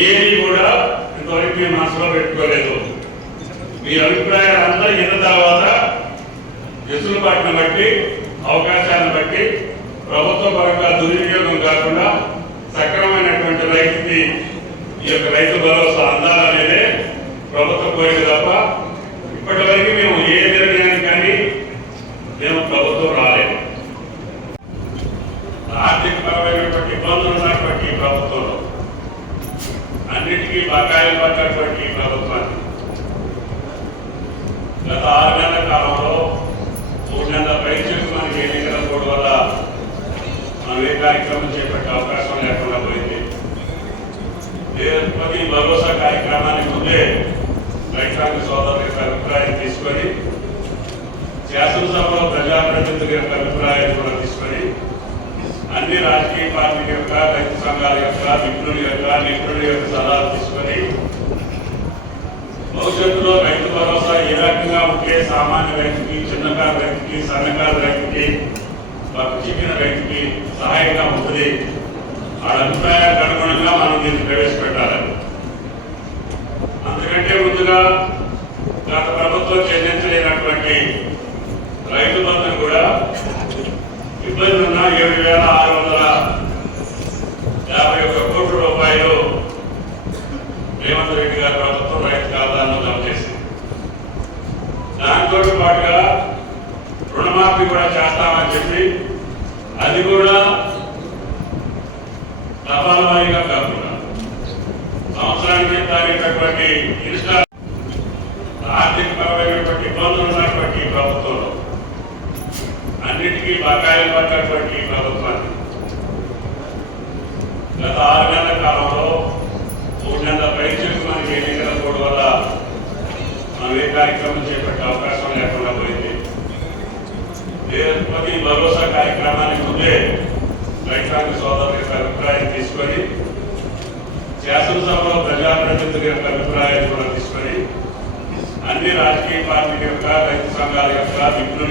ఏది కూడా ఇంతవరకు మేము మనసులో పెట్టుకోలేదు. మీ అభిప్రాయాలంతా ఇన్న తర్వాత వెసులుబాటును బట్టి అవకాశాలను బట్టి ప్రభుత్వ పరంగా దుర్వినియోగం కాకుండా సక్రమైనటువంటి రైతుకి ఈ యొక్క రైతు భరోసా అందాలనేదే ప్రభుత్వ కోరిక తప్ప ఇప్పటి వరకు మేము ఏ నిర్ణయానికి కానీ మేము ప్రభుత్వం రాలేదు. ఆర్థిక పరమైనటువంటి ఇబ్బందులు ఉన్నటువంటి ప్రభుత్వంలో అన్నిటికీ బకాయిలు పడ్డటువంటి ప్రభుత్వాన్ని గత 6 నెలల కాలంలో 3 నెలల పరీక్షకు మనకి ఎన్నికల కోడ్ వల్ల మనం ఏ కార్యక్రమం చేపట్టే అవకాశం లేకుండా పోయింది. ప్రతి భరోసా కార్యక్రమానికి ముందే రైతాంగ సోదరుల యొక్క అభిప్రాయం తీసుకొని శాసనసభలో ప్రజాప్రతినిధుల యొక్క అభిప్రాయాన్ని కూడా తీసుకొని అన్ని రాజకీయ పార్టీల యొక్క రైతు సంఘాల యొక్క నిపుణుల యొక్క సలహాలు తీసుకొని భవిష్యత్తులో రైతు భరోసా ఏ రకంగా ఉంటే సామాన్య రైతుకి, చిన్నకారు రైతుకి, సన్నకారు రైతుకి, చిన్న రైతుకి సహాయంగా ఉంటుంది. ఆ అభిప్రాయాలకు అనుగుణంగా మనం దీన్ని ప్రవేశపెట్టాలి. అందుకంటే ముందుగా గత ప్రభుత్వం చెల్లించలేనటువంటి రైతు బంధును కూడా ఇబ్బంది ఉన్న 7,651 కోట్ల రూపాయలు రేవంత్ రెడ్డి గారి ప్రభుత్వం రైతు ఖాతాలను జమ చేసింది. దాంతో పాటుగా రుణమాఫీ కూడా చేస్తామని చెప్పి అది కూడా దఫాలవారీగా కాకుండా సంవత్సరానికి తారీఖటువంటి ఆర్థిక పరమైనటువంటి ఇబ్బందులు ఉన్నటువంటి ప్రభుత్వంలో అన్నిటికీ బకాయిలు పడ్డటువంటి ప్రభుత్వాన్ని గత 6 నెలల కాలంలో 3 నెలల పరీక్షకు మనకి ఎన్నికల కోడ్ వల్ల మనం ఏ కార్యక్రమం చేపట్టే అవకాశం లేకుండా పోయింది. ప్రతి భరోసా కార్యక్రమానికి ముందే రైతాంగ సోదరుల యొక్క అభిప్రాయం తీసుకొని శాసనసభలో ప్రజాప్రతినిధుల యొక్క అభిప్రాయాన్ని కూడా తీసుకొని అన్ని రాజకీయ పార్టీల యొక్క రైతు సంఘాల యొక్క నిపుణుల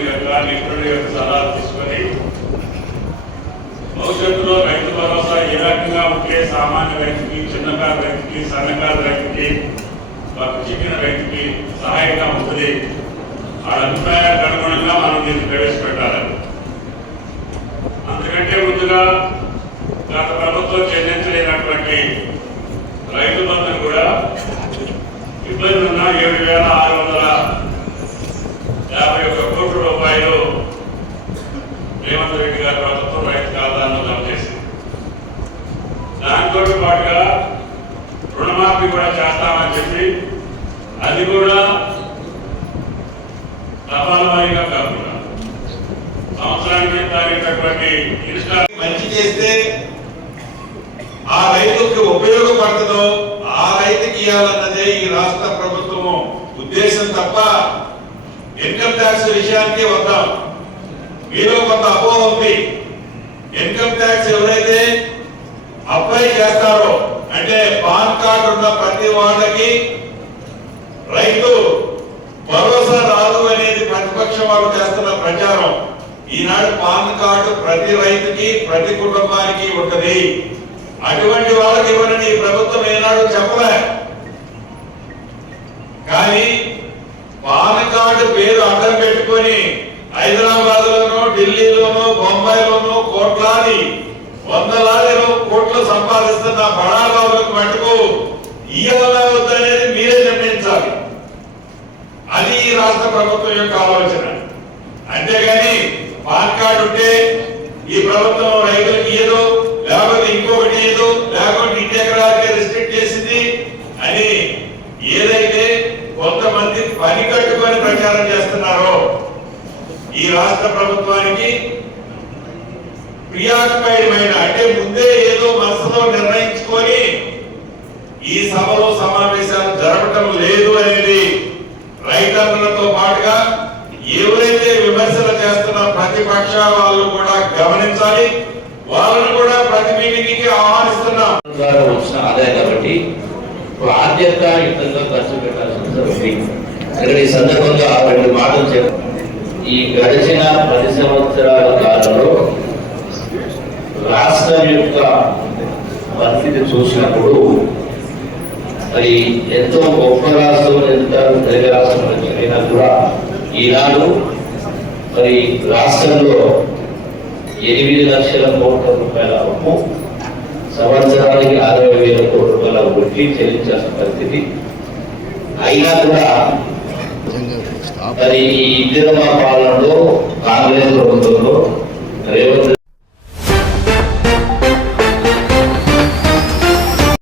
యొక్క సలహాలు తీసుకొని భవిష్యత్తులో రైతు భరోసా ఏ రకంగా ఉంటే సామాన్య రైతుకి, చిన్నకారు రైతుకి, సన్నకారు రైతుకి, చిన్న రైతుకి సహాయంగా ఉంటుంది. ఆ అభిప్రాయాలకు అనుగుణంగా మనం దీన్ని ప్రవేశపెట్టాలి. అందుకంటే ముందుగా గత ప్రభుత్వం చెల్లించలేనటువంటి రైతు బంధును కూడా ఇబ్బంది ఉన్న 7,651 కోట్ల రూపాయలు రేవంత్ రెడ్డి గారి ప్రభుత్వం రైతు ఖాతాలను జమ చేసింది. దాంతో పాటుగా రుణమాఫీ కూడా చేస్తామని చెప్పి అది కూడా దఫాలవారీగా కాకుండా సంవత్సరానికి తారీఖటువంటి మంచి చేస్తే ఆ రైతుకి ఉపయోగపడుతుందో ఆ రైతుకి ఇవ్వాలన్నదే ఈ రాష్ట్ర ప్రభుత్వం ఉద్దేశం తప్ప ఇన్కమ్ ట్యాక్స్ విషయానికి వద్దాం. మీలో కొంత అపోహ ఉంది. ఇన్కమ్ ట్యాక్స్ ఎవరైతే అప్లై చేస్తారో అంటే పాన్ కార్డు ఉన్న ప్రతి వాళ్ళకి రైతు భరోసా రాదు అనేది ప్రతిపక్షం వాళ్ళు చేస్తున్న ప్రచారం. ఈనాడు పాన్ కార్డు ప్రతి రైతుకి, ప్రతి కుటుంబానికి ఉంటది. అటువంటి వాళ్ళకి ఇవ్వనని ప్రభుత్వం ఏనాడు చెప్పలే. కానీ పాన్ కార్డు పేరు అడ్డం పెట్టుకొని హైదరాబాద్ లోనో, ఢిల్లీలోనో, బొంబాయిలోనో కోట్లాది, వందలాది కోట్లు సంపాదిస్తున్న బడాబాబులకు మటుకు ఇవ్వాలా వద్దనేది మీరే నిర్ణయించాలి. అది ఈ రాష్ట్ర ప్రభుత్వం యొక్క ఆలోచన. అంతేగాని పాన్ కార్డు ఉంటే ఈ ప్రభుత్వం రైతులకు ఏదో, లేకపోతే ఇంకొకటి ఏదో, లేకపోతే ఇంటి ఎకరాలకే రిస్ట్రిక్ట్ చేసింది అని ఏదైతే కొంతమంది పని కట్టుకొని ప్రచారం చేస్తున్నారో ఈ రాష్ట్ర ప్రభుత్వానికి ప్రియాక్యుపైడ్ మైన అంటే ముందే ఏదో మనసులో నిర్ణయించుకొని ఈ సభలో సమావేశాలు జరపడం లేదు అనేది రైతన్నలతో పాటుగా ఎవరైతే విమర్శలు చేస్తున్న ప్రతిపక్ష వాళ్ళు కూడా గమనించాలి. వాళ్ళను కూడా ప్రతి మీటింగ్కి ఆహ్వానిస్తున్నాం. వచ్చిన ఆదాయం కాబట్టి బాధ్యతాయుతంగా ఖర్చు పెట్టాల్సిన ఉంది. ఇక్కడ ఈ సందర్భంగా 2 మాటలు చెప్పారు. ఈ గడిచిన 10 సంవత్సరాల కాలంలో రాష్ట్రం యొక్క పరిస్థితి చూసినప్పుడు మరి ఎంతో గొప్ప రాష్ట్రం, ఎంత తెలుగు రాష్ట్రం అయినా కూడా ఈనాడు మరి రాష్ట్రంలో 8 లక్షల కోట్ల రూపాయల అప్పు, సంవత్సరానికి 60,000 కోట్ల రూపాయల వడ్డీ చెల్లించాల్సిన పరిస్థితి. అయినా కూడా మరి ఈ ఇందిరమ్మ పాలనలో కాంగ్రెస్ ప్రభుత్వంలో రేవంత్